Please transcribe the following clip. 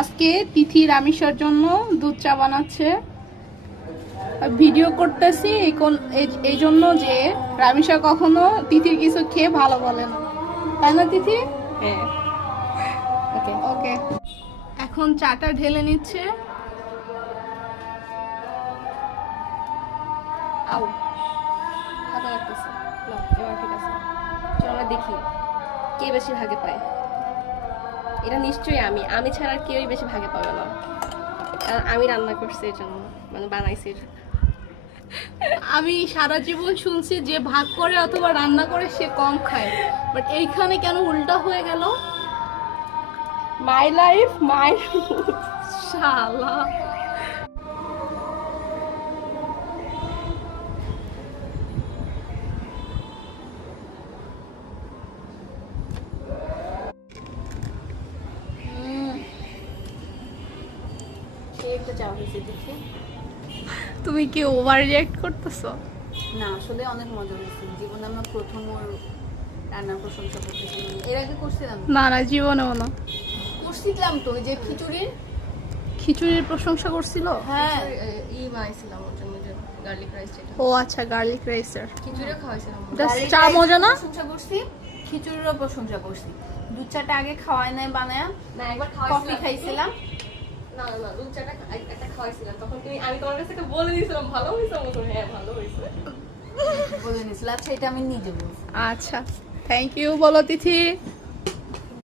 আজকে তিথি রামিসার জন্য দুধ চা বানাচ্ছে। ভিডিও করতেছি এই জন্য যে রামিসা কখনো তিথির কিছু খেয়ে ভালো বলে না, তাই না তিথি? হ্যাঁ। ওকে ওকে, এখন চাটা ঢেলে নিচ্ছে। আউ হাতা লাগতেছে। না এবার ঠিক আছে, চলো আমরা দেখি কে বেশি ভাগে পায়। এটা নিশ্চয়ই আমি ছাড়া আর কেউই বেশি ভাগে পাবে না, কারণ আমি রান্না করছি এই জন্য, মানে বানাইছি এই জন্য। আমি সারা জীবন শুনছি যে ভাগ করে অথবা রান্না করে সে কম খায়, বাট এইখানে কেন উল্টা হয়ে গেল? মাই লাইফ মাই শালা। একটা চাওয়া হয়েছে দেখি। তুমি কি ওভার রিঅ্যাক্ট করতেছো? না আসলে অনেক মজা হয়েছে, জীবনে আমরা প্রথম ওর রান্নার প্রশংসা করতেছি। এর আগে করছিলাম না না, জীবনেও না। করছিলাম তো ওই যে খিচুড়ির প্রশংসা করছিল। হ্যাঁ ই বানাইছিলাম ওর জন্য, যে গার্লিক রাইস, যেটা ও আচ্ছা, গার্লিক রাইসের। খিচুড়িও খাওয়াইছিলাম। জাস্ট চা মজা না? প্রশংসা করছি, খিচুড়িরও প্রশংসা করছি। দুধ চাটা আগে খাওয়াই নাই বানায়া, না একবার কফি খাইছিলাম। না না না, দুধ চাটা একটা খাওয়াইছিলাম, তখন আমি তোমার কাছে একটা বলে দিয়েছিলাম ভালো হয়েছে, আমার তো হ্যাঁ ভালো হয়েছে বলে নিয়েছিল। আচ্ছা এটা আমি নিজে বলছি। আচ্ছা, থ্যাংক ইউ বলো তিথি।